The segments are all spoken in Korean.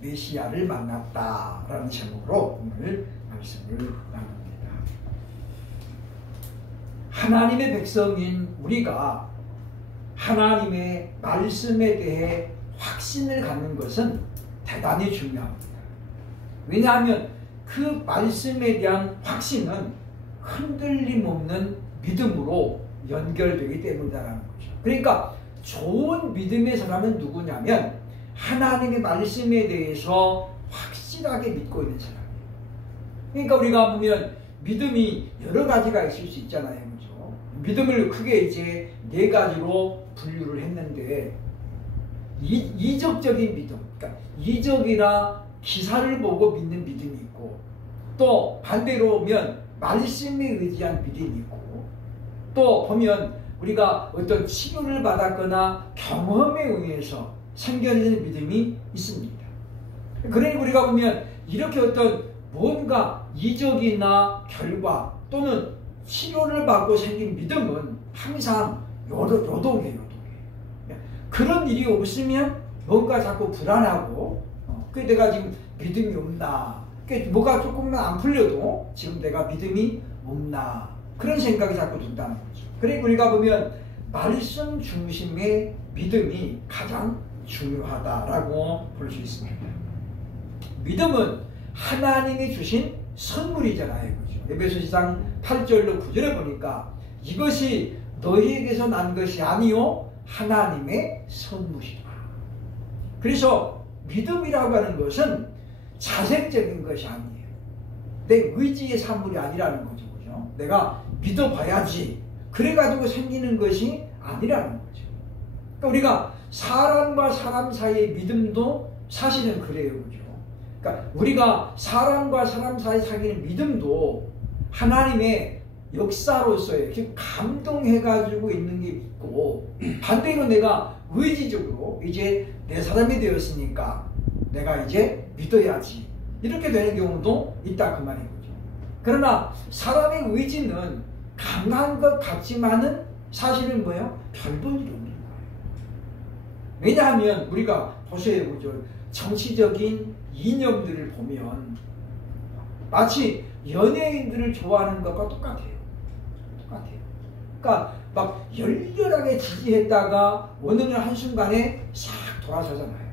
메시아를 만났다라는 제목으로 오늘 말씀을 나눕니다. 하나님의 백성인 우리가 하나님의 말씀에 대해 확신을 갖는 것은 대단히 중요합니다. 왜냐하면 그 말씀에 대한 확신은 흔들림 없는 믿음으로 연결되기 때문이라는 거죠. 그러니까 좋은 믿음의 사람은 누구냐면 하나님의 말씀에 대해서 확실하게 믿고 있는 사람이에요. 그러니까 우리가 보면 믿음이 여러 가지가 있을 수 있잖아요. 그렇죠? 믿음을 크게 이제 네 가지로 분류를 했는데 이적적인 믿음, 그러니까 이적이나 기사를 보고 믿는 믿음이 있고, 또 반대로 보면 말씀에 의지한 믿음이 있고, 또 보면 우리가 어떤 치료를 받았거나 경험에 의해서 생겨나는 믿음이 있습니다. 그러니 우리가 보면 이렇게 어떤 뭔가 이적이나 결과 또는 치료를 받고 생긴 믿음은 항상 요동해요. 그런 일이 없으면 뭔가 자꾸 불안하고, 내가 지금 믿음이 없나, 뭐가 조금만 안 풀려도 지금 내가 믿음이 없나, 그런 생각이 자꾸 든다는 거죠. 그러니까 우리가 보면 말씀 중심의 믿음이 가장 중요하다라고 볼 수 있습니다. 믿음은 하나님이 주신 선물이잖아요. 그렇죠? 에베소서 8절로 9절에 보니까 이것이 너희에게서 난 것이 아니요 하나님의 선물이다. 그래서 믿음이라고 하는 것은 자생적인 것이 아니에요. 내 의지의 산물이 아니라는 거죠. 그죠? 내가 믿어봐야지 그래가지고 생기는 것이 아니라는 거죠. 그러니까 우리가 사람과 사람 사이의 믿음도 사실은 그래요. 그죠? 그러니까 우리가 사람과 사람 사이 사귀는 믿음도 하나님의 역사로서의 감동해가지고 있는 게 있고, 반대로 내가 의지적으로 이제 내 사람이 되었으니까 내가 이제 믿어야지 이렇게 되는 경우도 있다 그 말인 거죠. 그러나 사람의 의지는 강한 것 같지만은 사실은 뭐예요? 별 볼 일이 없는 거예요. 왜냐하면 우리가 보세요. 그죠? 정치적인 이념들을 보면 마치 연예인들을 좋아하는 것과 똑같아요. 그러니까 막 열렬하게 지지했다가 어느 날 한순간에 싹 돌아서잖아요.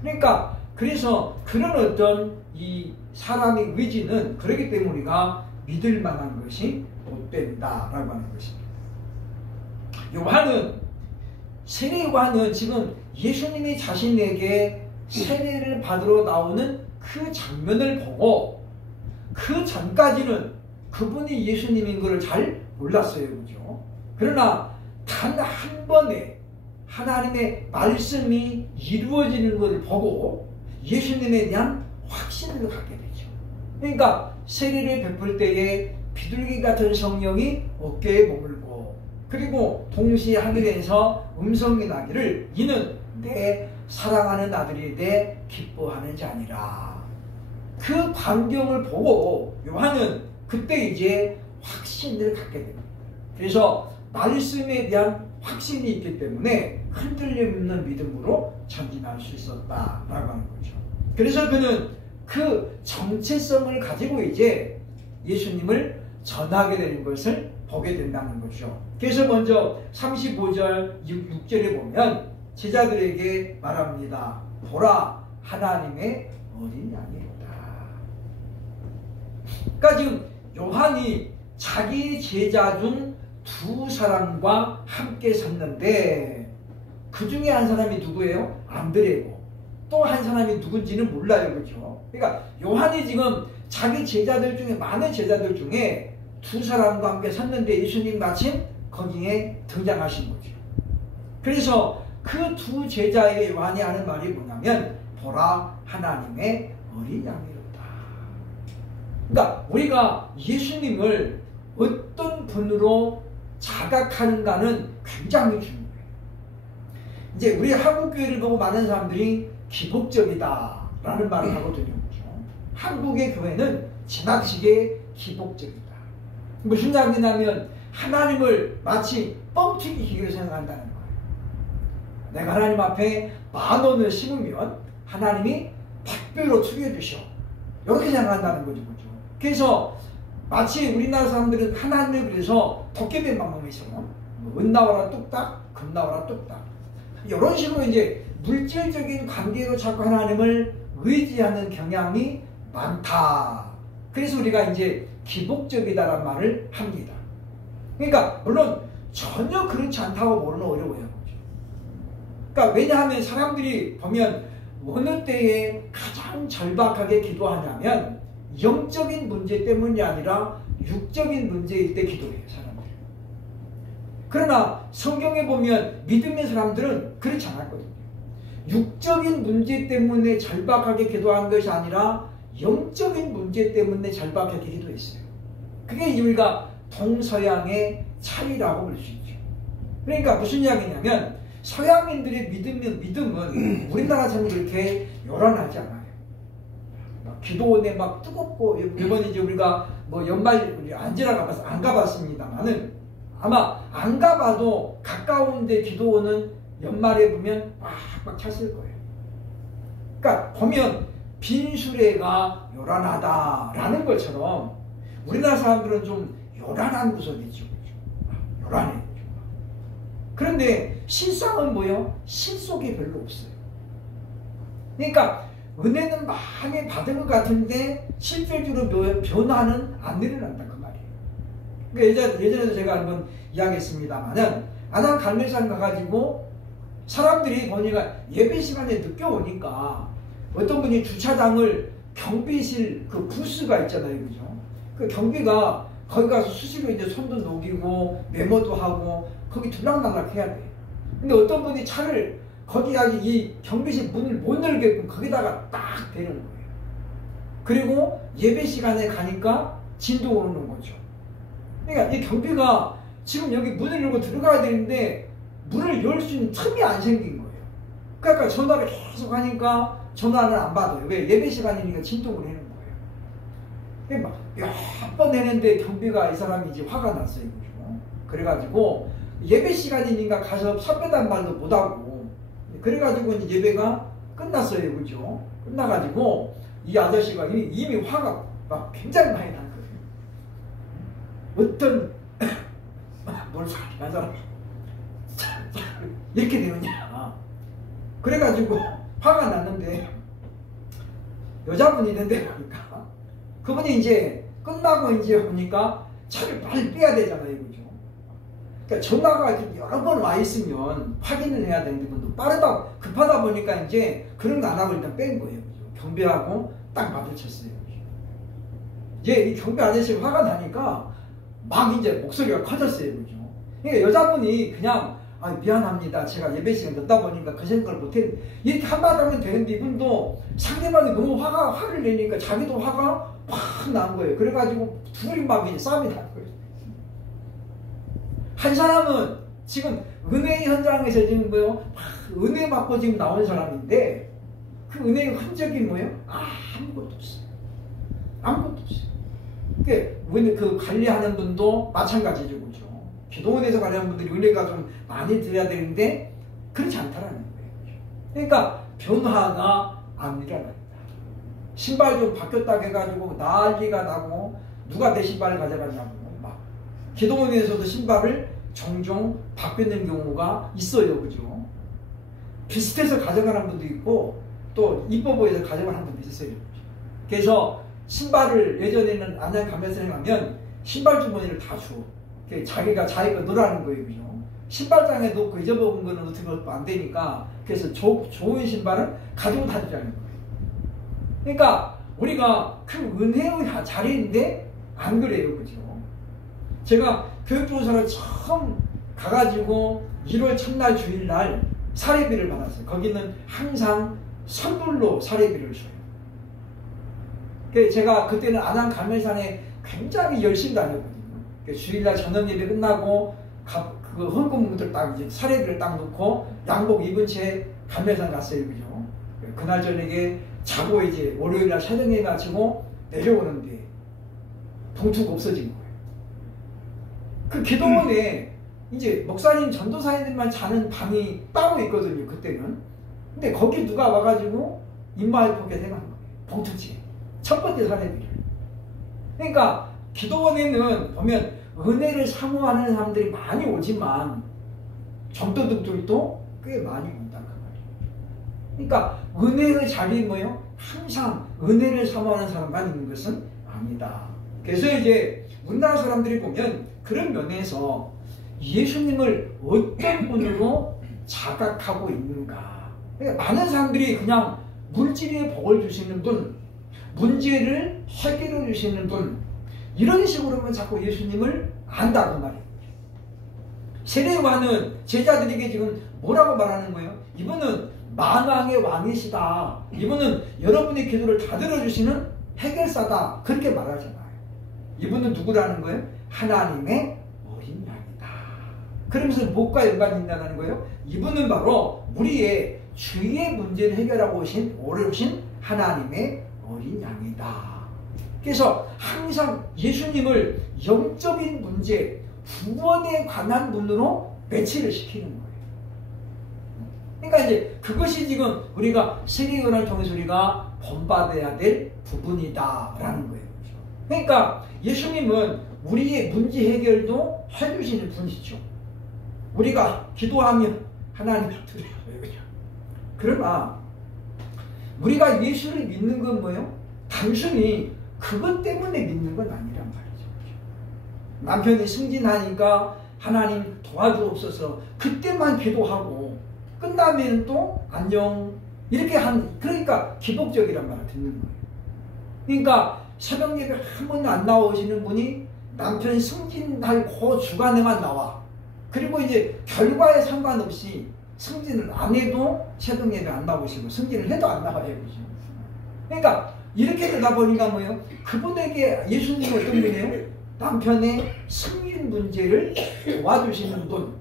그러니까 그래서 그런 어떤 이 사람의 의지는 그렇기 때문에 우리가 믿을 만한 것이 못 된다라고 하는 것입니다. 세례 요한은 지금 예수님이 자신에게 세례를 받으러 나오는 그 장면을 보고 그 전까지는 그분이 예수님인 것을 잘 몰랐어요. 그죠? 그러나 단 한 번에 하나님의 말씀이 이루어지는 것을 보고 예수님에 대한 확신을 갖게 되죠. 그러니까 세례를 베풀 때에 비둘기 같은 성령이 어깨에 머물고, 그리고 동시에 하늘에서 음성이 나기를 이는 내 사랑하는 아들이 내 기뻐하는 자니라. 그 광경을 보고 요한은 그때 이제 확신을 갖게 됩니다. 그래서 말씀에 대한 확신이 있기 때문에 흔들림 없는 믿음으로 전진할 수 있었다라고 하는 거죠. 그래서 그는 그 정체성을 가지고 이제 예수님을 전하게 되는 것을 보게 된다는 거죠. 그래서 먼저 35절 6절에 보면 제자들에게 말합니다. 보라, 하나님의 어린 양이로다. 그러니까 지금 요한이 자기 제자 중 두 사람과 함께 섰는데 그 중에 한 사람이 누구예요? 안드레고, 또 한 사람이 누군지는 몰라요. 그렇죠? 그러니까 요한이 지금 자기 제자들 중에, 많은 제자들 중에 두 사람과 함께 섰는데 예수님 마침 거기에 등장하신 거죠. 그래서 그 두 제자에게 요한이 하는 말이 뭐냐면 보라, 하나님의 어린 양이로다. 그러니까 우리가 예수님을 어떤 분으로 자각하는가는 굉장히 중요해요. 이제 우리 한국 교회를 보고 많은 사람들이 기복적이다라는 말을 하거든요. 그렇죠? 한국의 교회는 지나치게 기복적이다. 무슨 이야기냐면 하나님을 마치 뻥튀기 기계로 생각한다는 거예요. 내가 하나님 앞에 10,000원을 심으면 하나님이 100배로 투여주셔. 이렇게 생각한다는 거죠. 그래서 마치 우리나라 사람들은 하나님을 그래서 도깨비 방법이처럼 은 나와라 뚝딱, 금 나와라 뚝딱 이런 식으로 이제 물질적인 관계로 자꾸 하나님을 의지하는 경향이 많다. 그래서 우리가 이제 기복적이다라는 말을 합니다. 그러니까 물론 전혀 그렇지 않다고 보는 어려워요. 그러니까 왜냐하면 사람들이 보면 어느 때에 가장 절박하게 기도하냐면 영적인 문제 때문이 아니라 육적인 문제일 때 기도해요, 사람들이. 그러나 성경에 보면 믿음의 사람들은 그렇지 않았거든요. 육적인 문제 때문에 절박하게 기도한 것이 아니라 영적인 문제 때문에 절박하게 기도했어요. 그게 우리가 동서양의 차이라고 볼 수 있죠. 그러니까 무슨 이야기냐면 서양인들의 믿음은 우리나라 사람이 그렇게 요란하지 않아요. 기도원에 막 뜨겁고, 이번에 이제 우리가 뭐 연말 우리 안지라 가봐서 안 가봤습니다만은 아마 안 가봐도 가까운데 기도원은 연말에 보면 막 찼을 거예요. 그러니까 보면 빈수레가 요란하다라는 것처럼 우리나라 사람들은 좀 요란한 구석이죠. 요란해. 그런데 실상은 뭐예요? 실속이 별로 없어요. 그러니까 은혜는 많이 받은 것 같은데 실질적으로 변화는 안 일어난다 그 말이에요. 그러니까 예전에도 제가 한번 이야기했습니다만은 아난 갈매산 가가지고 사람들이 보니까 예배 시간에 늦게 오니까 어떤 분이 주차장을 경비실 그 부스가 있잖아요, 그죠? 그 경비가 거기 가서 수시로 이제 손도 녹이고 메모도 하고 거기 들락날락 해야 돼. 근데 어떤 분이 차를 거기까지 이 경비실 문을 못 열게끔 거기다가 딱 대는 거예요. 그리고 예배 시간에 가니까 진도 오르는 거죠. 그러니까 이 경비가 지금 여기 문을 열고 들어가야 되는데 문을 열 수 있는 틈이 안 생긴 거예요. 그러니까 전화를 계속 하니까 전화를 안 받아요. 왜? 예배 시간이니까 진동을 해는 거예요. 막 몇 번 했는데 경비가 이 사람이 이제 화가 났어요. 그죠? 그래가지고 예배 시간이니까 가서 섭외단 말도 못하고 그래가지고 이제 예배가 끝났어요. 그죠? 끝나가지고 이 아저씨가 이미 화가 막 굉장히 많이 난 거예요. 어떤 뭘 사기한 사람 이렇게 되느냐. 그래가지고 화가 났는데 여자분이 있는데 보니까 그분이 이제 끝나고 이제 보니까 차를 빨리 빼야 되잖아요. 그죠? 그러니까 전화가 여러 번 와 있으면 확인을 해야 되는데 그분도 빠르다 급하다 보니까 이제 그런 거 안 하고 일단 뺀 거예요. 그죠? 경비하고 딱 마주쳤어요. 이제 이 경비 아저씨가 화가 나니까 막 이제 목소리가 커졌어요. 그죠? 그러니까 여자분이 그냥 미안합니다. 제가 예배 시간 늦다 보니까 그 생각을 못했는데 이렇게 한마디 하면 되는데 이분도 상대방이 너무 화를 내니까 자기도 화가 확 난 거예요. 그래가지고 둘이 막 이제 싸움이 난 거예요. 한 사람은 지금 은혜 현장에서 지금 뭐요? 은혜 받고 지금 나온 사람인데 그 은혜의 흔적이 뭐예요? 아무것도 없어요. 아무것도 없어요. 그 관리하는 분도 마찬가지죠. 그죠? 기도원에서 관리하는 분들이 은혜가 좀 많이 드려야 되는데 그렇지 않다라는 거예요. 그러니까 변화가 안 일어난다. 신발 좀 바뀌었다 해가지고 난리가 나고 누가 내 신발을 가져가냐고 막 기도원에서도 신발을 종종 바뀌는 경우가 있어요. 그죠? 비슷해서 가져가는 분도 있고 또 이뻐 보여서 가져가는 분도 있었어요. 그래서 신발을 예전에는 안양 가면서 가면 신발 주머니를 다 줘. 자기가 넣으라는 거예요. 그죠? 신발장에 놓고 잊어먹은 거는 어떻게 안 되니까 그래서 좋은 신발을 가지고 다니자는 거예요. 그러니까 우리가 그 은혜의 자리인데 안 그래요. 그죠? 제가 교육조사를 처음 가가지고 1월 첫날 주일날 사례비를 받았어요. 거기는 항상 선불로 사례비를 줘요. 제가 그때는 안양 갈매산에 굉장히 열심히 다녔거든요. 주일날 저녁 예배 끝나고 그 헌금분들 딱 이제 사례비를 딱 놓고 양복 입은 채 갈매산 갔어요. 그죠? 그날 저녁에 자고 이제 월요일날 사정에 마치고 내려오는데 봉투가 없어진 거예요. 그 기도원에 이제 목사님 전도사님들만 자는 방이 따로 있거든요. 그때는. 근데 거기 누가 와가지고 입마에 포켓 해간 거예요. 봉투치에. 첫 번째 사례비를. 그러니까 기도원에는 보면 은혜를 사모하는 사람들이 많이 오지만 정도덕들도 꽤 많이 온다 그 말이에요. 그러니까 은혜의 자리에 뭐예요? 항상 은혜를 사모하는 사람만 있는 것은 아니다. 그래서 이제 우리나라 사람들이 보면 그런 면에서 예수님을 어떤 분으로 자각하고 있는가. 그러니까 많은 사람들이 그냥 물질의 복을 주시는 분, 문제를 해결해 주시는 분, 이런 식으로만 자꾸 예수님을 안다 그 말이에요. 세례요한은 제자들에게 지금 뭐라고 말하는 거예요? 이분은 만왕의 왕이시다. 이분은 여러분의 기도를 다 들어주시는 해결사다. 그렇게 말하잖아요. 이분은 누구라는 거예요? 하나님의 어린 양이다. 그러면서 무엇과 연관이 있다는 거예요? 이분은 바로 우리의 죄의 문제를 해결하고 오신 하나님의 어린 양이다. 그래서 항상 예수님을 영적인 문제, 구원에 관한 분으로 배치를 시키는 거예요. 그러니까 이제 그것이 지금 우리가 세례요한을 통해서 우리가 본받아야 될 부분이다라는 거예요. 그러니까 예수님은 우리의 문제 해결도 해주시는 분이죠. 우리가 기도하면 하나님을 드려요. 그러나 우리가 예수를 믿는 건 뭐예요? 단순히 그것 때문에 믿는 건 아니란 말이죠. 남편이 승진하니까 하나님 도와주옵소서 그때만 기도하고 끝나면 또 안녕 이렇게 그러니까 기복적이란 말을 듣는 거예요. 그러니까 새벽 예배 한 번도 안 나오시는 분이 남편 승진할 그 주간에만 나와. 그리고 이제 결과에 상관없이 승진을 안 해도 새벽 예배 안 나오시고 승진을 해도 안 나와요. 그러니까 이렇게 되다 보니까 뭐예요? 그분에게 예수님은 어떤 분이에요? 남편의 승진 문제를 도와주시는 분.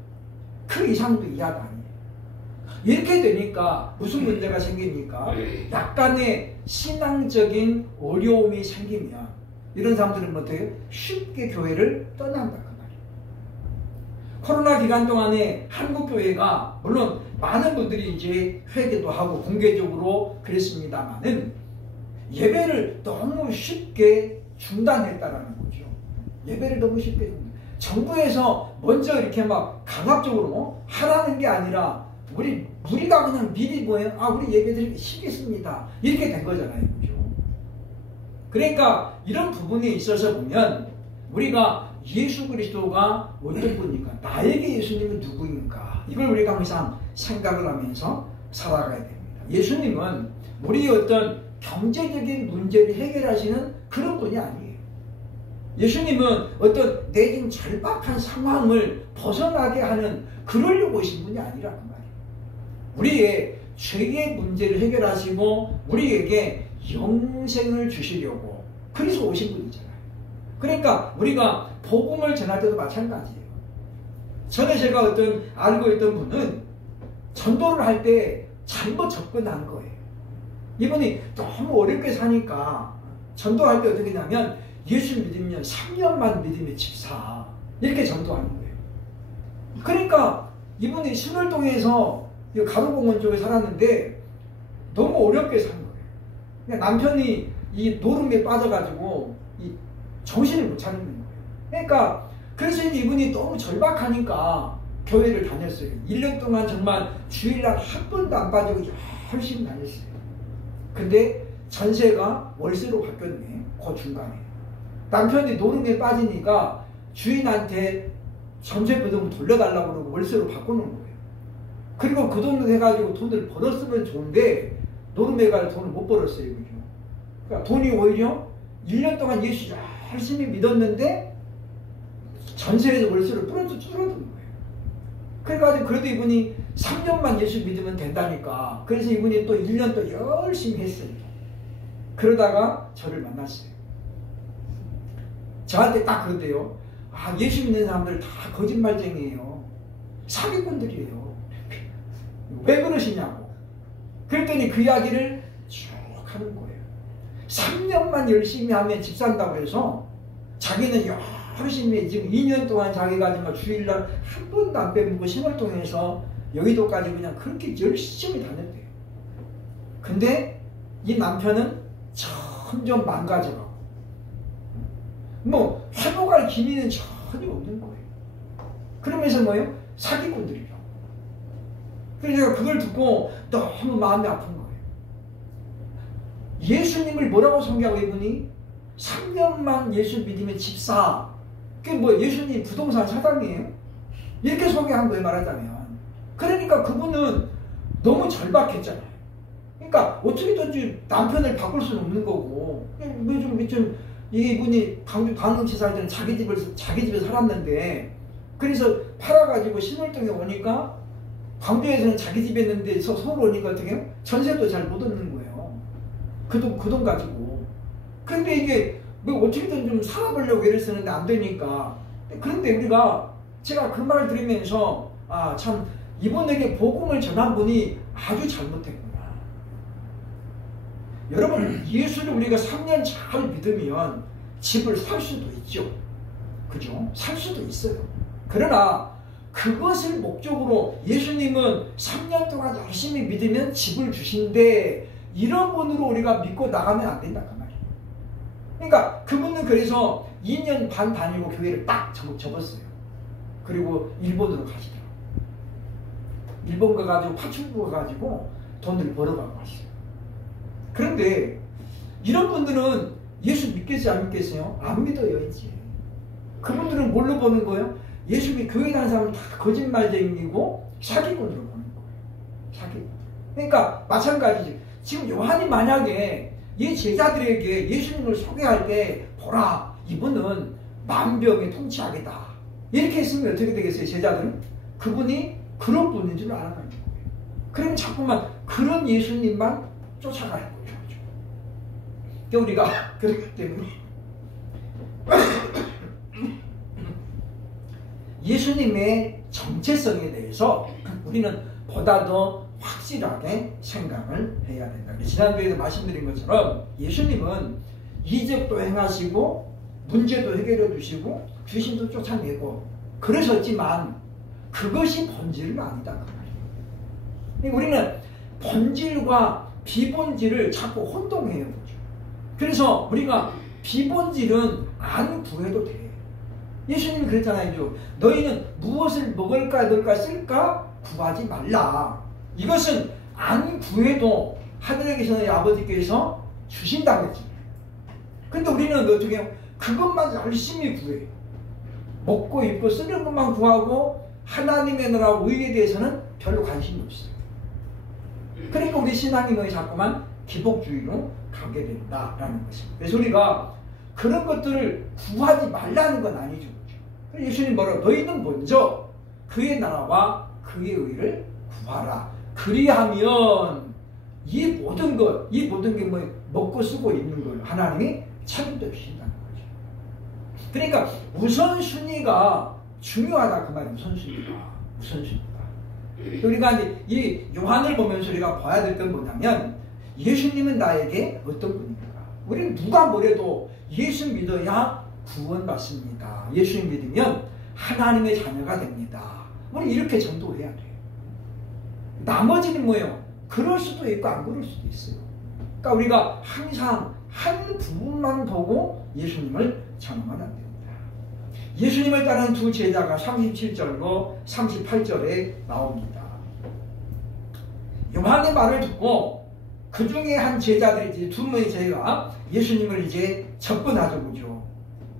그 이상도 이하가 아니에요. 이렇게 되니까 무슨 문제가 생기니까 약간의 신앙적인 어려움이 생기면 이런 사람들은 어때요? 쉽게 교회를 떠난다 그 말이에요. 코로나 기간 동안에 한국 교회가 물론 많은 분들이 이제 회개도 하고 공개적으로 그랬습니다만은 예배를 너무 쉽게 중단했다라는 거죠. 예배를 너무 쉽게 정부에서 먼저 이렇게 막 강압적으로 하라는 게 아니라 우리가 그냥 미리 뭐예요? 우리 예배드리기 싫겠습니다. 이렇게 된 거잖아요. 그죠? 그러니까 이런 부분에 있어서 보면 우리가 예수 그리스도가 어떤 분입니까? 나에게 예수님은 누구인가? 이걸 우리가 항상 생각을 하면서 살아가야 됩니다. 예수님은 우리의 어떤 경제적인 문제를 해결하시는 그런 분이 아니에요. 예수님은 어떤 내진 절박한 상황을 벗어나게 하는 그러려고 오신 분이 아니라는 말이에요. 우리의 죄의 문제를 해결하시고 우리에게 영생을 주시려고 그래서 오신 분이잖아요. 그러니까 우리가 복음을 전할 때도 마찬가지예요. 전에 제가 알고 있던 분은 전도를 할 때 잘못 접근한 거예요. 이분이 너무 어렵게 사니까 전도할 때 어떻게 하냐면 예수 믿으면 3년만 믿으면 집사 이렇게 전도하는 거예요. 그러니까 이분이 신월동에서 가로공원 쪽에 살았는데 너무 어렵게 산 거예요. 그러니까 남편이 이 노름에 빠져가지고 이 정신을 못 차리는 거예요. 그러니까 그래서 이분이 너무 절박하니까 교회를 다녔어요. 1년 동안 정말 주일날 한 번도 안 빠지고 열심히 다녔어요. 근데 전세가 월세로 바뀌었네. 그 중간에 남편이 노름에 빠지니까 주인한테 전세 부담을 돌려달라고 그러고 월세로 바꾸는 거예요. 그리고 그 돈을 해가지고 돈을 벌었으면 좋은데 노름에 갈 돈을 못 벌었어요. 그죠? 그러니까 돈이 오히려 1년 동안 예수 열심히 믿었는데 전세에서 월세로 줄어드는 거예요. 그래가지고 그래도 이분이 3년만 예수 믿으면 된다니까. 그래서 이분이 또 1년 또 열심히 했어요. 그러다가 저를 만났어요. 저한테 딱 그러대요. 예수 믿는 사람들 다 거짓말쟁이에요. 사기꾼들이에요. 왜 그러시냐고. 그랬더니 그 이야기를 쭉 하는 거예요. 3년만 열심히 하면 집 산다고 해서 자기는 열심히 지금 2년 동안 자기가 정말 주일날 한 번도 안 빼먹고 신월동에서 여의도까지 그냥 그렇게 열심히 다녔대요. 근데 이 남편은 점점 망가져가고 뭐 회복할 기미는 전혀 없는 거예요. 그러면서 뭐예요? 사기꾼들이죠. 그래서 제가 그걸 듣고 너무 마음이 아픈 거예요. 예수님을 뭐라고 소개하고 이분이 3년만 예수 믿으면 집사. 그게 뭐 예수님 부동산 사장이에요? 이렇게 소개한 거예요, 말하자면. 그러니까 그분은 너무 절박했잖아요. 그러니까 어떻게든지 남편을 바꿀 수는 없는 거고, 좀 이분이 강릉시 살 때는 자기 집에 살았는데, 그래서 팔아가지고 신월동에 오니까 광주에서는 자기 집에 있는데 서울 오니까 어떻게 해요? 전세도 잘 못 얻는 거예요. 그 돈 가지고. 그런데 이게 뭐 어떻게든 좀 살아보려고 애를 쓰는데 안 되니까. 그런데 제가 그 말을 들으면서 참 이분에게 복음을 전한 분이 아주 잘못했구나. 여러분, 예수를 우리가 3년 잘 믿으면 집을 살 수도 있죠. 그죠? 살 수도 있어요. 그러나 그것을 목적으로 예수님은 3년 동안 열심히 믿으면 집을 주신대, 이런 분으로 우리가 믿고 나가면 안 된다 그 말이에요. 그러니까 그분은 그래서 2년 반 다니고 교회를 딱 접었어요. 그리고 일본으로 가시더라고요. 일본 가가지고 파출부 가가지고 돈을 벌어가고 왔어요. 그런데 이런 분들은 예수 믿겠어요, 안 믿겠어요? 안 믿어요, 이제. 그분들은 뭘로 보는 거예요? 예수 교회 다니는 사람은 다 거짓말쟁이고 사기꾼으로 보는 거예요. 사기꾼. 그러니까 마찬가지죠. 지금 요한이 만약에 이 제자들에게 예수님을 소개할 때 보라, 이분은 만병의 통치하겠다, 이렇게 했으면 어떻게 되겠어요? 제자들은 그분이 그런 분인 줄 알아가는 거예요. 그러면 자꾸만 그런 예수님만 쫓아가는 거예요. 그러니까 우리가 그렇기 때문에 예수님의 정체성에 대해서 우리는 보다 더 확실하게 생각을 해야 된다. 지난주에도 말씀드린 것처럼 예수님은 이적도 행하시고 문제도 해결해 주시고 귀신도 쫓아내고 그러셨지만 그것이 본질은 아니다 그 말이에요. 우리는 본질과 비본질을 자꾸 혼동해요. 그래서 우리가 비본질은 안 구해도 돼. 예수님이 그랬잖아요. 너희는 무엇을 먹을까 쓸까 구하지 말라. 이것은 안 구해도 하늘에 계시는 아버지께서 주신다고 했지. 근데 우리는 어떻게 해요? 그것만 열심히 구해. 먹고 입고 쓰는 것만 구하고 하나님의 나라 의에 대해서는 별로 관심이 없어요. 그러니까 우리 신앙이 자꾸만 기복주의로 가게 된다라는 것입니다. 그래서 우리가 그런 것들을 구하지 말라는 건 아니죠. 예수님 뭐라고? 너희는 먼저 그의 나라와 그의 의를 구하라. 그리하면 이 모든 게 뭐 먹고 쓰고 있는 걸 하나님이 책임져 주신다는 거죠. 그러니까 우선순위가 중요하다 그 말이에요. 우선순위가. 우리가 이제 이 요한을 보면서 우리가 봐야 될 건 뭐냐면 예수님은 나에게 어떤 분입니까? 우리는 누가 뭐래도 예수 믿어야 구원받습니다. 예수님 믿으면 하나님의 자녀가 됩니다. 우리 이렇게 전도해야 돼요. 나머지는 뭐예요? 그럴 수도 있고 안 그럴 수도 있어요. 그러니까 우리가 항상 한 부분만 보고 예수님을 전하면 안 됩니다. 예수님을 따르는 두 제자가 37절로 38절에 나옵니다. 요한의 말을 듣고 그 중에 한 제자들이 두 명의 제자가 예수님을 이제 접근하죠. 그죠?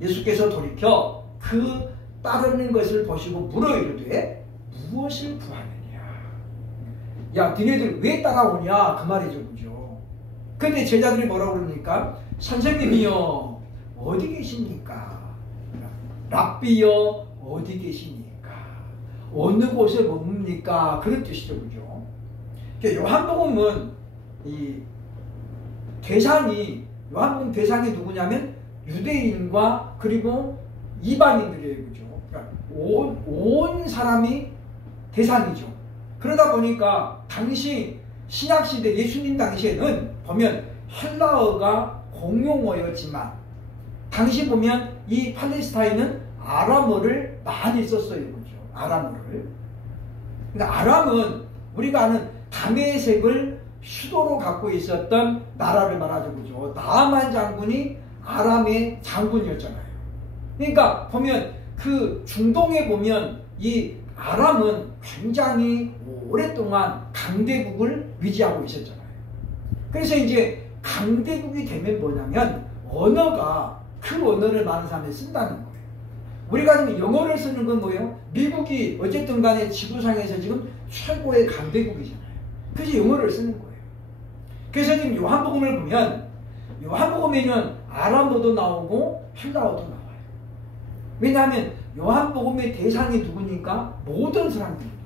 예수께서 돌이켜 그 따르는 것을 보시고 물어 이르되 무엇을 구하느냐? 야, 니네들 왜 따라오냐? 그 말이죠. 그죠? 근데 제자들이 뭐라고 그럽니까? 선생님이요, 어디 계십니까? 랍비요, 어디 계십니까? 어느 곳에 머뭅니까? 그런 뜻이죠. 그죠? 요한복음은 요한복음 대상이 누구냐면 유대인과 그리고 이방인들이에요. 그죠? 그러니까 온 사람이 대상이죠. 그러다 보니까 당시 신약시대 예수님 당시에는 보면 헬라어가 공용어였지만 당시 보면 이 팔레스타인은 아람어를 많이 썼어요. 그죠? 아람어를. 그러니까 아람은 우리가 아는 다메섹을 수도로 갖고 있었던 나라를 말하죠. 그죠? 나아만 장군이 아람의 장군이었잖아요. 그러니까 보면 그 중동에 보면 이 아람은 굉장히 오랫동안 강대국을 위지하고 있었잖아요. 그래서 이제 강대국이 되면 뭐냐면 언어가 그 언어를 많은 사람들이 쓴다는 거예요. 우리가 지금 영어를 쓰는 건 뭐예요? 미국이 어쨌든 간에 지구상에서 지금 최고의 강대국이잖아요. 그래서 영어를 쓰는 거예요. 그래서 지금 요한복음을 보면 요한복음에는 아람어도 나오고 헬라어도 나와요. 왜냐하면 요한복음의 대상이 누구니까? 모든 사람들이니까.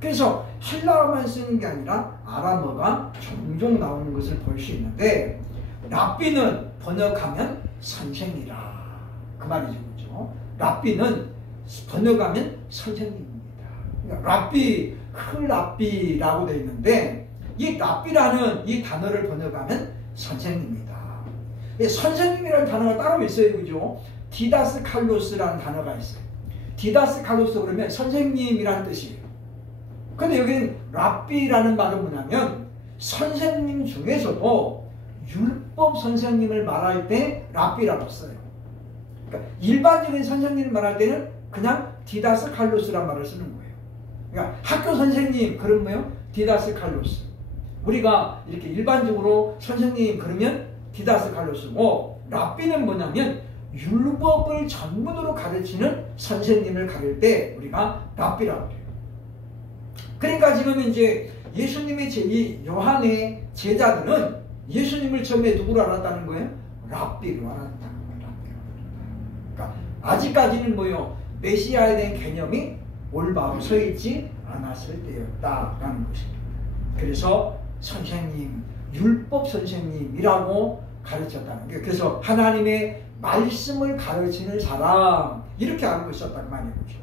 그래서 헬라어만 쓰는 게 아니라 아람어가 종종 나오는 것을 볼 수 있는데 랍비는 번역하면 선생이라 그 말이죠. 그렇죠? 랍비는 번역하면 선생님입니다. 그러니까 랍비, 랍비라고 되어 있는데 이 랍비라는 이 단어를 번역하면 선생님이다. 선생님이라는 단어가 따로 있어요. 그죠? 디다스 칼로스라는 단어가 있어요. 디다스 칼로스 그러면 선생님이라는 뜻이에요. 근데 여기는 랍비라는 말은 뭐냐면 선생님 중에서도 율법 선생님을 말할 때 랍비라고 써요. 그러니까 일반적인 선생님을 말할 때는 그냥 디다스 칼로스라는 말을 쓰는 거예요. 그러니까 학교 선생님 그러면 뭐예요? 디다스 칼로스. 우리가 이렇게 일반적으로 선생님 그러면 디다스 칼로스고 랍비는 뭐냐면 율법을 전문으로 가르치는 선생님을 가릴 때 우리가 랍비라고 해요. 그러니까 지금 이제 예수님의 이 요한의 제자들은 예수님을 처음에 누구로 알았다는 거예요? 랍비로 알았다는 거예요. 그러니까 아직까지는 뭐요? 메시아에 대한 개념이 올바로 서 있지 않았을 때였다라는 것입니다. 그래서 선생님, 율법 선생님이라고 가르쳤다는 거예요. 그래서 하나님의 말씀을 가르치는 사람 이렇게 알고 있었단 말이죠.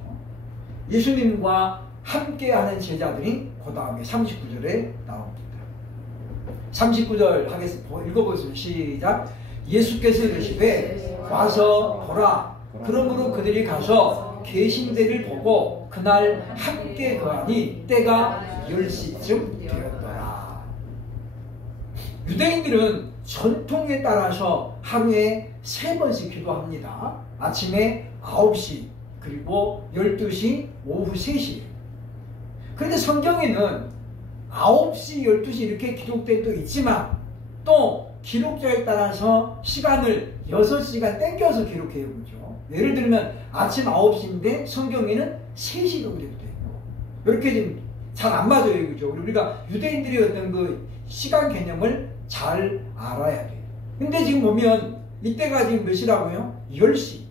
예수님과 함께하는 제자들이 그 다음에 39절에 나옵니다. 39절 하겠습니다. 읽어보겠습니다. 시작. 예수께서 이르시되 와서 보라. 그러므로 그들이 가서 계신 데를 보고 그날 함께 거하니 때가 10시쯤 되었더라. 유대인들은 전통에 따라서 하루에 3번씩 기도합니다. 아침에 9시 그리고 12시 오후 3시. 그런데 성경에는 9시 12시 이렇게 기록된 도 있지만 또 기록자에 따라서 시간을 6시간 땡겨서 기록해요. 그죠? 예를 들면 아침 9시인데 성경에는 3시로 기록되어 있고 이렇게 좀 잘 안 맞아요. 그죠? 우리가 유대인들의 어떤 그 시간 개념을 잘 알아야 돼요. 근데 지금 보면 이때가 지금 몇 시라고요? 10시.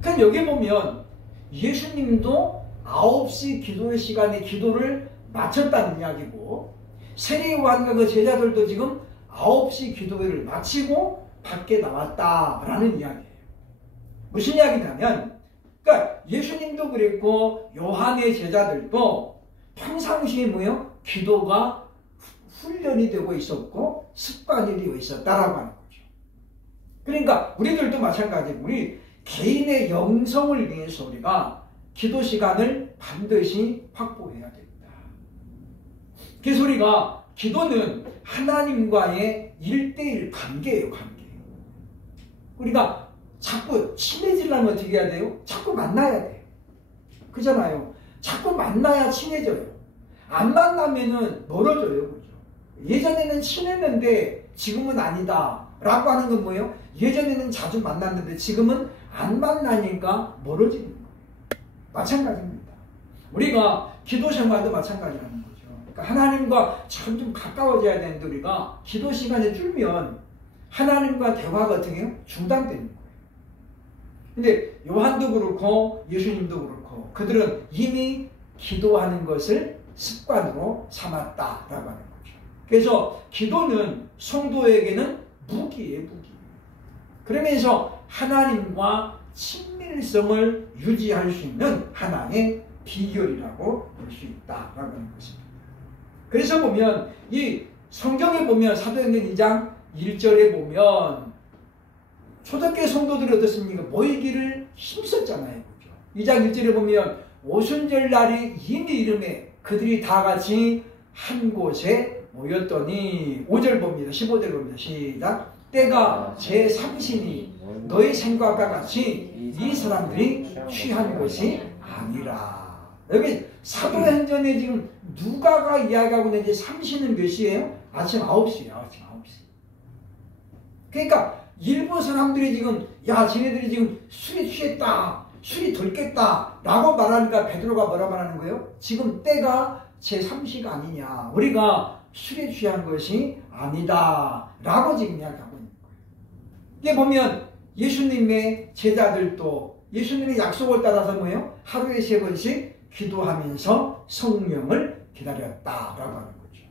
그럼 여기 보면 예수님도 9시 기도의 시간에 기도를 마쳤다는 이야기고 세례요한과 그 제자들도 지금 9시 기도회를 마치고 밖에 나왔다라는 이야기예요. 무슨 이야기냐면 그러니까 예수님도 그랬고 요한의 제자들도 평상시에 뭐예요? 기도가 훈련이 되고 있었고 습관이 되어 있었다라고 하는 거죠. 그러니까 우리들도 마찬가지예요. 우리 개인의 영성을 위해서 우리가 기도 시간을 반드시 확보해야 됩니다. 그래서 우리가 기도는 하나님과의 1:1 관계예요. 관계. 우리가 자꾸 친해지려면 어떻게 해야 돼요? 자꾸 만나야 돼요. 그잖아요. 자꾸 만나야 친해져요. 안 만나면은 멀어져요. 그죠? 예전에는 친했는데 지금은 아니다 라고 하는 건 뭐예요? 예전에는 자주 만났는데 지금은 안 만나니까 멀어지는 거예요. 마찬가지입니다. 우리가 기도 생활도 마찬가지라는 거죠. 그러니까 하나님과 참 좀 가까워져야 되는데 우리가 기도 시간이 줄면 하나님과 대화가 어떻게 해요? 중단되는 거예요. 근데 요한도 그렇고 예수님도 그렇고 그들은 이미 기도하는 것을 습관으로 삼았다라고 하는 거죠. 그래서 기도는 성도에게는 무기예요. 무기. 그러면서 하나님과 친밀성을 유지할 수 있는 하나의 비결이라고 볼 수 있다라고 하는 것입니다. 그래서 보면 이 성경에 보면 사도행전 2장 1절에 보면 초대교회 성도들이 어떻습니까? 모이기를 힘썼잖아요. 그렇죠? 2장 1절에 보면 오순절 날이 이미 이름에 그들이 다 같이 한 곳에 모였더니 5절 봅니다. 15절 봅니다. 시작. 때가 제 3신이 너희 생각과 같이 이 사람들이 취한 것이 아니라. 여기 사도행전에 지금 누가가 이야기하고 있는데 3시는 몇 시예요? 아침 9시예요. 아침 9시. 그러니까 일부 사람들이 지금 야 쟤네들이 지금 술에 취했다. 술이 덜깼다. 라고 말하니까 베드로가 뭐라 말하는 거예요? 지금 때가 제 3시가 아니냐. 우리가 술에 취한 것이 아니다. 라고 지금 이야기하고 있는 거예요. 이게 보면 예수님의 제자들도 예수님의 약속을 따라서 뭐예요? 하루에 3번씩 기도하면서 성령을 기다렸다라고 하는 거죠.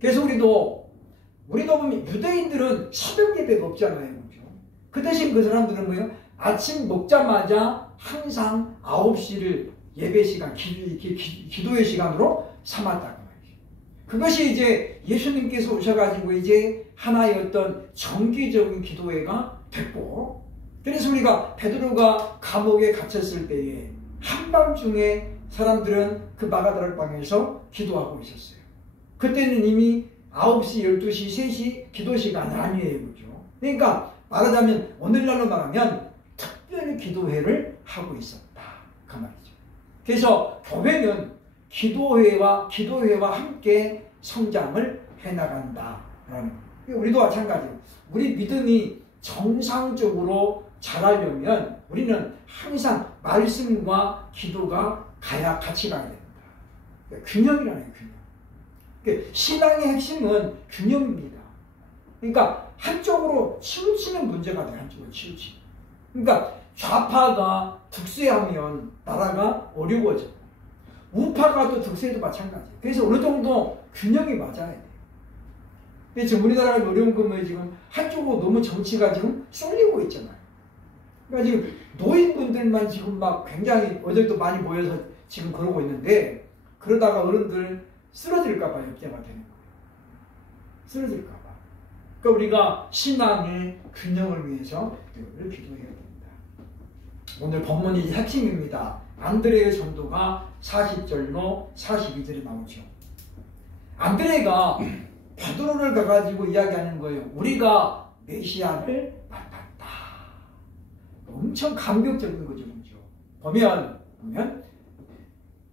그래서 우리도 보면 유대인들은 새벽 예배가 없잖아요. 그죠? 그 대신 그 사람들은 뭐예요? 아침 먹자마자 항상 9시를 예배 시간, 기도의 시간으로 삼았다고 말이죠. 그것이 이제 예수님께서 오셔가지고 이제 하나의 어떤 정기적인 기도회가 됐고, 그래서 우리가 베드로가 감옥에 gat혔을 때에 한밤중에 사람들은 그 마가다락방에서 기도하고 있었어요. 그때는 이미 9시, 12시, 3시 기도 시간이 아니에요. 그죠? 그러니까 말하자면 오늘날로 말하면 특별히 기도회를 하고 있었다. 그 말이죠. 그래서 교회는 기도회와 함께 성장을 해나간다. 우리도 마찬가지예요. 우리 믿음이 정상적으로 자라려면 우리는 항상 말씀과 기도가 같이 가야 됩니다. 균형이라는 균형. 신앙의 핵심은 균형입니다. 그러니까 한쪽으로 치우치는 문제가 돼요. 한쪽으로 치우치는. 그러니까 좌파가 득세하면 나라가 어려워져. 우파가 또 득세도 마찬가지예요. 그래서 어느 정도 균형이 맞아야 돼요. 근데 지금 우리나라가 어려운 건 지금 한쪽으로 너무 정치가 지금 쏠리고 있잖아요. 그러니까 지금 노인분들만 지금 막 굉장히 어제도 많이 모여서 지금 그러고 있는데, 그러다가 어른들 쓰러질까봐 역제가 되는 거예요. 쓰러질까봐. 그러니까 우리가 신앙의 균형을 위해서 늘 기도해야 됩니다. 오늘 본문이 핵심입니다. 안드레의 전도가 40절로 42절에 나오죠. 안드레가 베드로를 가가지고 이야기하는 거예요. 우리가 메시아를 만났다. 엄청 감격적인 거죠. 보면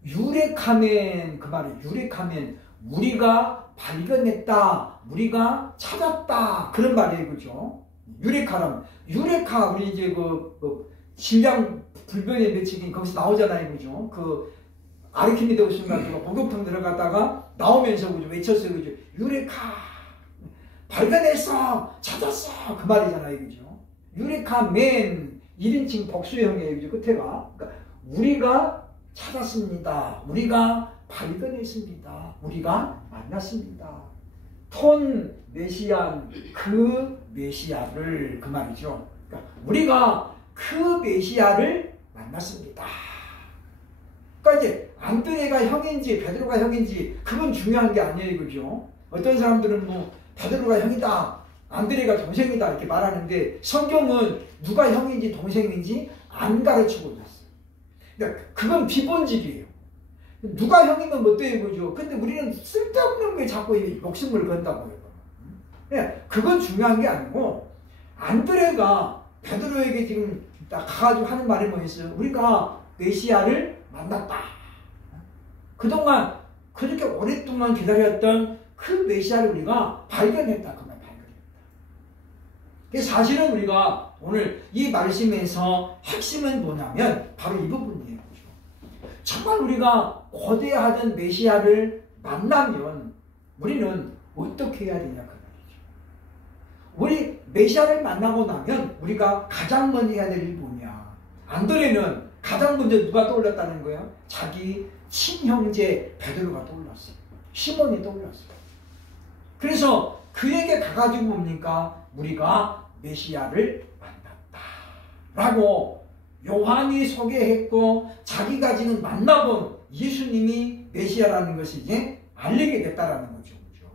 유레카멘, 그 말이에요. 유레카멘, 우리가 발견했다, 우리가 찾았다, 그런 말이에요. 그죠? 유레카라면, 유레카, 우리 이제 질량 불변의 매칭이 거기서 나오잖아요. 그죠? 아르키미데스 같은 목욕탕 들어갔다가 나오면서 그죠? 외쳤어요. 그죠? 유레카, 발견했어, 찾았어, 그 말이잖아요. 그죠? 유레카멘, 1인칭 복수형이에요. 그죠? 끝에가. 그러니까 우리가 찾았습니다. 우리가 발견했습니다. 우리가 만났습니다. 톤 메시안, 그 메시아를, 그 말이죠. 그러니까 우리가 그 메시아를 만났습니다. 그러니까 이제 안드레가 형인지 베드로가 형인지 그건 중요한 게 아니에요. 그죠? 어떤 사람들은 베드로가 형이다, 안드레가 동생이다 이렇게 말하는데, 성경은 누가 형인지 동생인지 안 가르치고 있어요. 그러니까 그건 비본질이에요. 누가 형이면 뭐 돼요, 그죠? 근데 우리는 쓸데없는 게 자꾸 목숨을 건다고요. 그건 중요한 게 아니고, 안드레가 베드로에게 지금 딱 가가지고 하는 말이 뭐였어요? 우리가 메시아를 만났다. 그동안 그렇게 오랫동안 기다렸던 그 메시아를 우리가 발견했다. 그 말 발견했다. 사실은 우리가 오늘 이 말씀에서 핵심은 뭐냐면 바로 이 부분이에요. 정말 우리가 거대하던 메시아를 만나면 우리는 어떻게 해야 되냐 그 말이죠. 우리 메시아를 만나고 나면 우리가 가장 먼저 해야 될 일이 뭐냐. 안드레는 가장 먼저 누가 떠올랐다는 거예요? 자기 친형제 베드로가 떠올랐어요. 시몬이 떠올랐어요. 그래서 그에게 가가지고 뭡니까? 우리가 메시아를 만났다 라고 요한이 소개했고, 자기가 지금 만나본 예수님이 메시아라는 것을 이제 알리게 됐다라는 거죠. 그죠?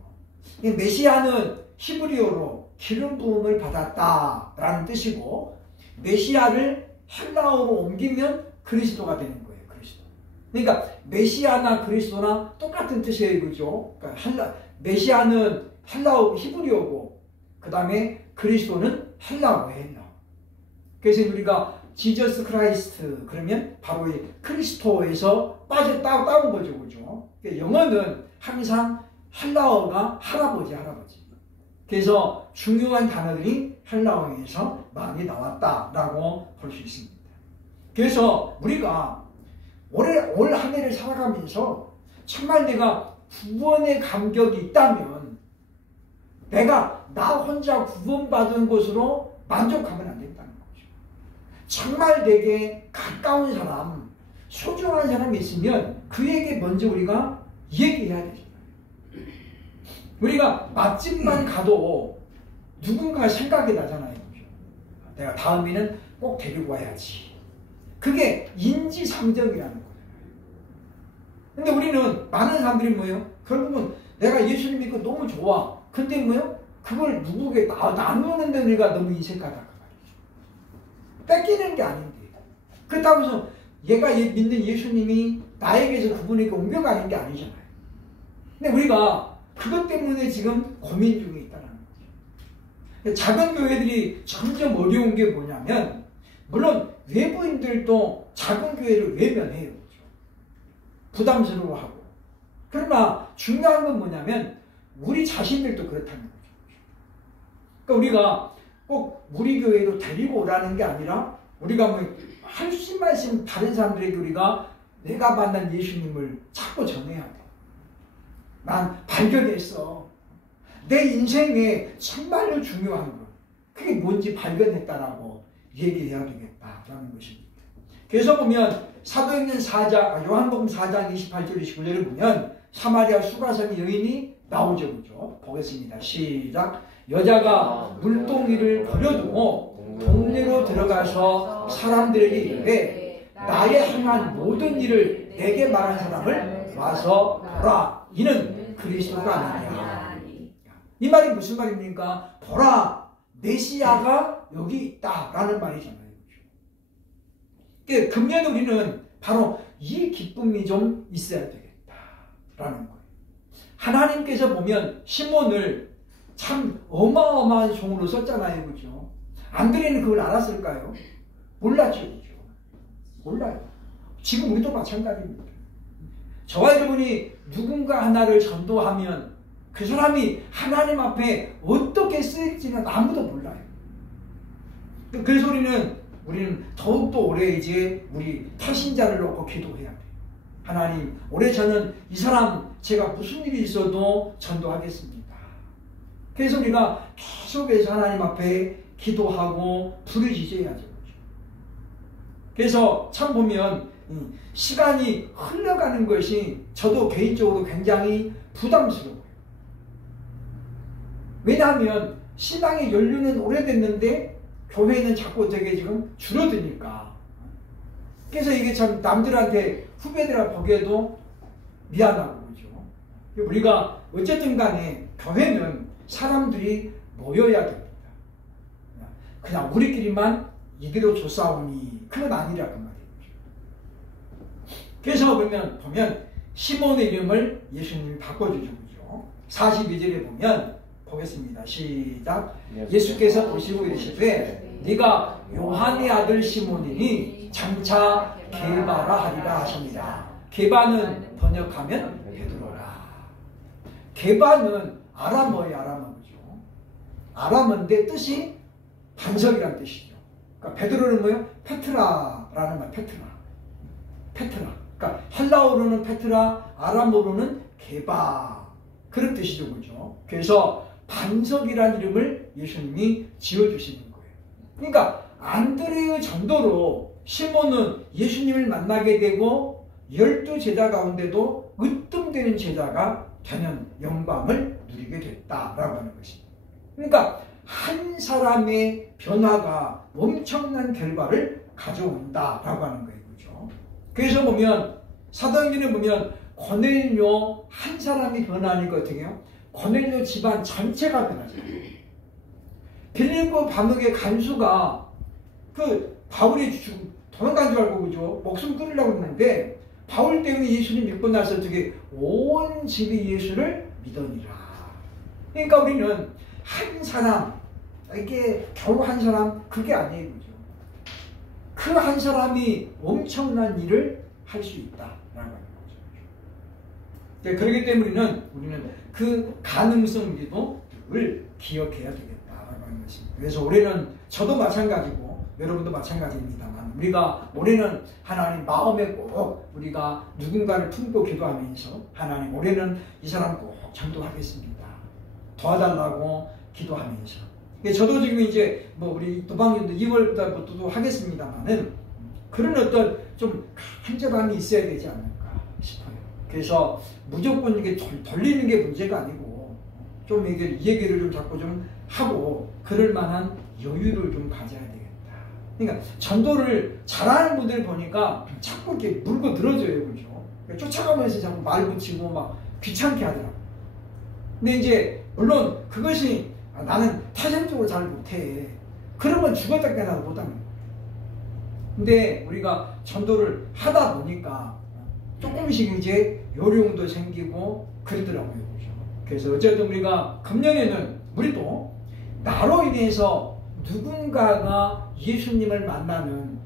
메시아는 히브리어로 기름 부음을 받았다라는 뜻이고, 메시아를 헬라어로 옮기면 그리스도가 되는 거예요. 그리스도. 그러니까 메시아나 그리스도나 똑같은 뜻이에요. 그죠? 그러니까 메시아는 헬라어 히브리어고 그 다음에 그리스도는 헬라어예요. 그래서 우리가 지저스 크라이스트 그러면 바로 이 크리스토에서 따온 거죠. 그죠? 영어는 항상 헬라어가 할아버지. 그래서 중요한 단어들이 헬라어에서 많이 나왔다라고 볼 수 있습니다. 그래서 우리가 올 한 해를 살아가면서 정말 내가 구원의 감격이 있다면 내가 나 혼자 구원받은 것으로 만족하면 안 된다는 거죠. 정말 내게 가까운 사람, 소중한 사람이 있으면 그에게 먼저 우리가 얘기해야 되잖아요. 우리가 맛집만 가도 누군가 생각이 나잖아요. 내가 다음에는 꼭 데리고 와야지. 그게 인지상정이라는 거예요. 근데 우리는 많은 사람들이 뭐예요? 결국은 내가 예수님 믿고 너무 좋아. 근데 뭐예요? 그걸 누구에게 나누는 데 우리가 너무 인색하다. 뺏기는 게 아닌데. 그렇다고 해서 얘가 믿는 예수님이 나에게서 그분에게 옮겨가는 게 아니잖아요. 근데 우리가 그것 때문에 지금 고민 중에 있다는 거죠. 작은 교회들이 점점 어려운 게 뭐냐면, 물론 외부인들도 작은 교회를 외면해요. 그렇죠? 부담스러워하고. 그러나 중요한 건 뭐냐면 우리 자신들도 그렇다는 거죠. 그러니까 우리가 꼭 우리 교회로 데리고 오라는 게 아니라 우리가 뭐 할 수만 있으면 다른 사람들에게 우리가 내가 만난 예수님을 자꾸 전해야 돼. 난 발견했어. 내 인생에 정말로 중요한 것. 그게 뭔지 발견했다라고 얘기해야 되겠다라는 것입니다. 그래서 보면 사도행전 4장, 요한복음 4장 28절 29절을 보면 사마리아 수가성의 여인이 나오죠. 그죠? 보겠습니다. 시작. 여자가 물동이를 버려두고 동네로 들어가서 사람들에게 이르되 나의 행한 모든 일을 내게 말한 사람을 와서 보라. 이는 그리스도가 아니냐. 이 말이 무슨 말입니까? 보라, 메시아가 여기 있다라는 말이잖아요. 그러니까 금년 우리는 바로 이 기쁨이 좀 있어야 되겠다라는 거예요. 하나님께서 보면 시몬을 참 어마어마한 종으로 썼잖아요. 그죠? 안드레는 그걸 알았을까요? 몰랐죠. 그죠? 몰라요. 지금 우리도 마찬가지입니다. 저와 여러분이 누군가 하나를 전도하면 그 사람이 하나님 앞에 어떻게 쓰일지는 아무도 몰라요. 그래서 우리는 더욱더 오래 이제 우리 타신자를 놓고 기도해야 돼요. 하나님, 올해 저는 이 사람 제가 무슨 일이 있어도 전도하겠습니다. 그래서 우리가 계속해서 하나님 앞에 기도하고 부르짖어야죠. 그래서 참 보면 시간이 흘러가는 것이 저도 개인적으로 굉장히 부담스러워요. 왜냐하면 신앙의 연륜은 오래됐는데 교회는 자꾸 되게 지금 줄어드니까. 그래서 이게 참 남들한테 후배들아 보기에도 미안하고 그죠. 우리가 어쨌든 간에 교회는 사람들이 모여야 됩니다. 그냥 우리끼리만 이대로 조싸우니 그건 아니라고 말이에요. 그래서 보면 시몬의 이름을 예수님이 바꿔주죠. 그죠? 42절에 보면 보겠습니다. 시작. 예수께서 보시고 이르시되 네가 요한의 아들 시몬이니 장차 게바라 하리라 하십니다. 게바는 번역하면 베드로라. 게바는 아람어예요. 아람어죠. 아람어인데 뜻이 반석이라는 뜻이죠. 그러니까 베드로는 뭐예요? 페트라라는 말. 페트라. 그러니까 헬라어로는 페트라, 아람어로는 게바. 그런 뜻이죠. 그죠? 그래서 반석이라는 이름을 예수님이 지어주시는 거예요. 그러니까 안드레의 전도로 시몬은 예수님을 만나게 되고 12제자 가운데도 으뜸되는 제자가 되는 영광을 누리게 됐다라고 하는 것입니다. 그러니까 한 사람의 변화가 엄청난 결과를 가져온다라고 하는 거예요. 그렇죠? 그래서 보면 사도행전에 보면 고넬료 한 사람이 변화하니까 어떻게 해요? 고넬료 집안 전체가 변하잖아요. 빌립보 감옥의 간수가 그 바울이 도망간 줄 알고 그죠? 목숨 끊으려고 했는데 바울 때문에 예수님 믿고 나서 어떻게 온 집이 예수를 믿으니라. 그러니까 우리는 한 사람, 이게 겨우 한 사람, 그게 아니에요. 그죠? 그 한 사람이 엄청난 일을 할 수 있다라고 하는 거죠. 네, 그렇기 때문에 우리는 그 가능성 우리도 늘 기억해야 되겠다라고 하는 것입니다. 그래서 올해는 저도 마찬가지고 여러분도 마찬가지입니다만 우리가 올해는 하나님 마음에 꼭 우리가 누군가를 품고 기도하면서 하나님 올해는 이 사람 꼭 전도하겠습니다. 도와달라고 기도하면서. 저도 지금 이제 뭐 우리 도방님도 2월달부터도 하겠습니다만은 그런 어떤 좀 간절함이 있어야 되지 않을까 싶어요. 그래서 무조건 이게 돌리는 게 문제가 아니고 좀 이게 이 얘기를 좀 자꾸 좀 하고 그럴 만한 여유를 좀 가져야 되겠다. 그러니까 전도를 잘하는 분들 보니까 자꾸 이렇게 물고 늘어져요, 그죠? 그러니까 쫓아가면서 자꾸 말 붙이고 막 귀찮게 하더라고. 근데 이제 물론 그것이 나는 태생적으로 잘 못해. 그러면 죽었다 깨나도 못하는 거야. 근데 우리가 전도를 하다 보니까 조금씩 이제 요령도 생기고 그러더라고요. 그렇죠? 그래서 어쨌든 우리가 금년에는 우리도 나로 인해서 누군가가 예수님을 만나는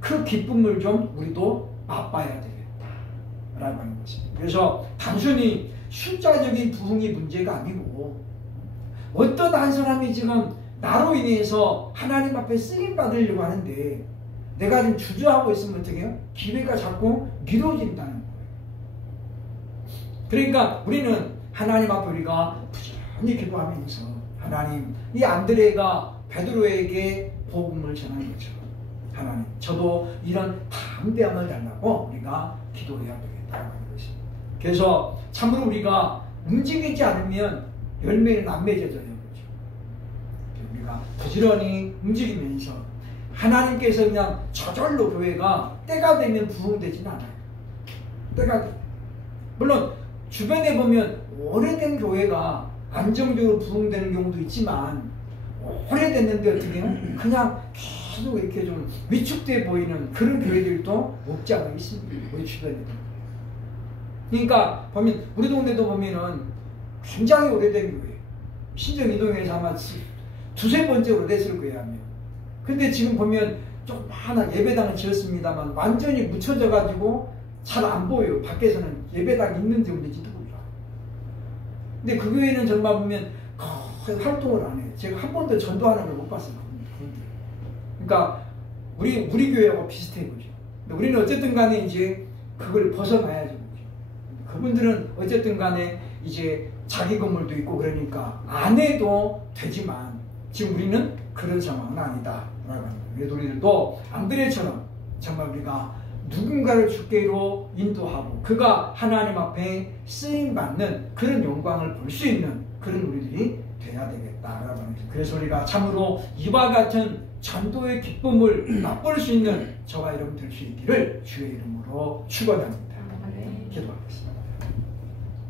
그 기쁨을 좀 우리도 맛봐야 되겠다라고 하는 것입니다. 그래서 단순히 숫자적인 부흥이 문제가 아니고 어떤 한 사람이 지금 나로 인해서 하나님 앞에 쓰임 받으려고 하는데 내가 지금 주저하고 있으면 어떻게 해요? 기회가 자꾸 미뤄진다는 거예요. 그러니까 우리는 하나님 앞에 우리가 부지런히 기도하면서 하나님, 이 안드레가 베드로에게 복음을 전한 것처럼 하나님, 저도 이런 담대함을 달라고 우리가 기도해야 되겠다는 것입니다. 그래서 참으로 우리가 움직이지 않으면 열매는 안 맺어져요. 그렇죠? 우리가 부지런히 움직이면서 하나님께서 그냥 저절로 교회가 때가 되면 부흥되지는 않아요. 때가 물론 주변에 보면 오래된 교회가 안정적으로 부흥되는 경우도 있지만 오래됐는데 어떻게 해요? 그냥 계속 이렇게 좀 위축돼 보이는 그런 교회들도 없지 않아 있습니다. 우리 주변에도. 그러니까 보면 우리 동네도 보면은 굉장히 오래된 교회. 신정이동에서 아마 두세 번째로 됐을 거예요. 하면. 근데 지금 보면 좀 하나 예배당을 지었습니다만 완전히 묻혀져 가지고 잘 안 보여요. 밖에서는 예배당 있는지 없는지도 몰라. 근데 그 교회는 정말 보면 거의 활동을 안 해요. 제가 한 번도 전도하는 걸 못 봤어요. 그러니까 우리 교회하고 비슷해 보죠. 근데 우리는 어쨌든 간에 이제 그걸 벗어나야죠. 그죠? 그분들은 어쨌든 간에 이제 자기 건물도 있고 그러니까 안 해도 되지만 지금 우리는 그런 상황은 아니다. 그래도 우리들도 안드레처럼 정말 우리가 누군가를 주께로 인도하고 그가 하나님 앞에 쓰임받는 그런 영광을 볼 수 있는 그런 우리들이 돼야 되겠다라고 합니다. 그래서 우리가 참으로 이와 같은 전도의 기쁨을 맛볼 수 있는 저와 여러분 될 수 있기를 주의 이름으로 축원합니다. 기도하겠습니다.